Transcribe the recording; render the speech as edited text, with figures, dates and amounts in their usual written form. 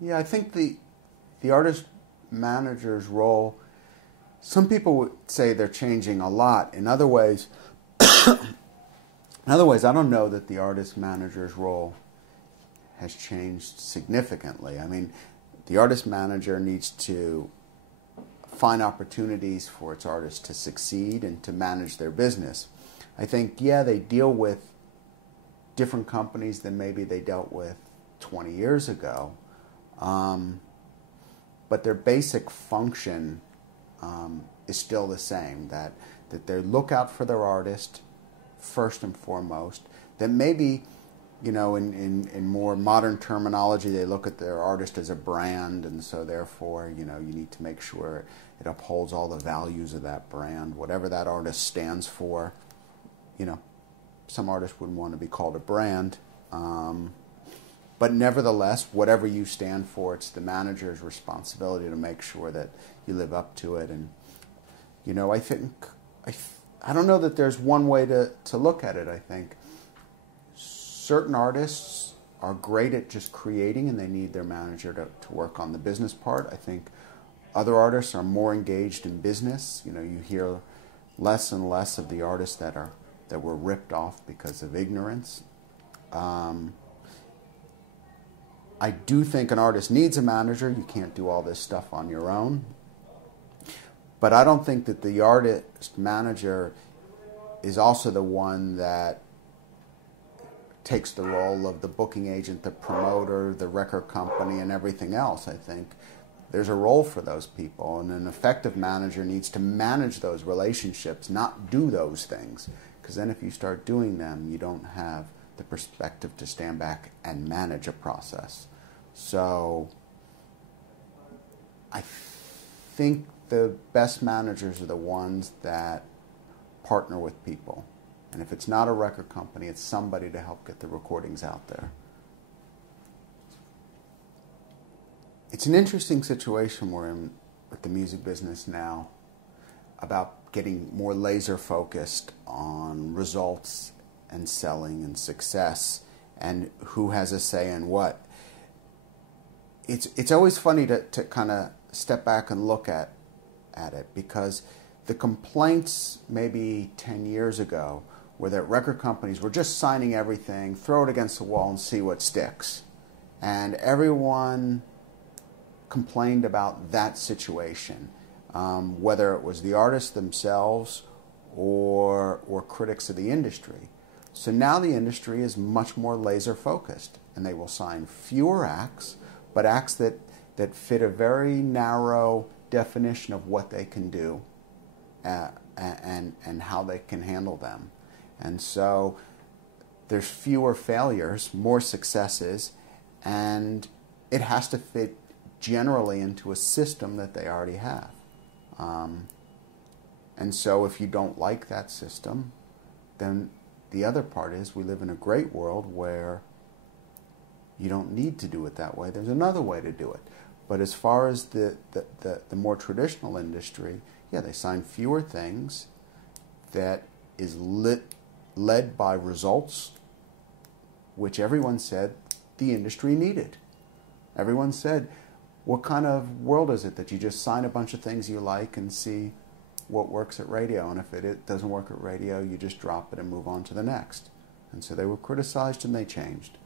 Yeah, I think the artist manager's role, some people would say they're changing a lot. In other ways, I don't know that the artist manager's role has changed significantly. I mean, the artist manager needs to find opportunities for its artists to succeed and to manage their business. I think, yeah, they deal with different companies than maybe they dealt with 20 years ago. But their basic function is still the same, that they look out for their artist first and foremost, that maybe, in more modern terminology, they look at their artist as a brand, and so therefore, you need to make sure it upholds all the values of that brand, whatever that artist stands for. Some artists wouldn't want to be called a brand, but nevertheless, whatever you stand for, it's the manager's responsibility to make sure that you live up to it. And I don't know that there's one way to look at it. I think certain artists are great at just creating and they need their manager to work on the business part. I think other artists are more engaged in business. You hear less and less of the artists that were ripped off because of ignorance. I do think an artist needs a manager. You can't do all this stuff on your own. But I don't think that the artist manager is also the one that takes the role of the booking agent, the promoter, the record company, and everything else. I think there's a role for those people, and an effective manager needs to manage those relationships, not do those things. Because then if you start doing them, you don't have the perspective to stand back and manage a process. So I think the best managers are the ones that partner with people. And if it's not a record company, it's somebody to help get the recordings out there. It's an interesting situation we're in with the music business now about getting more laser focused on results and selling and success and who has a say in what. It's always funny to kind of step back and look at it, because the complaints maybe 10 years ago were that record companies were just signing everything, throw it against the wall and see what sticks. And everyone complained about that situation, whether it was the artists themselves or critics of the industry. So now the industry is much more laser focused, and they will sign fewer acts, but acts that fit a very narrow definition of what they can do and how they can handle them. And so there's fewer failures, more successes, and it has to fit generally into a system that they already have. And so if you don't like that system, then the other part is we live in a great world where you don't need to do it that way. There's another way to do it. But as far as the more traditional industry, yeah, they sign fewer things that is led by results, which everyone said the industry needed. Everyone said, what kind of world is it that you just sign a bunch of things you like and see what works at radio, and if it doesn't work at radio, you just drop it and move on to the next. And so they were criticized and they changed.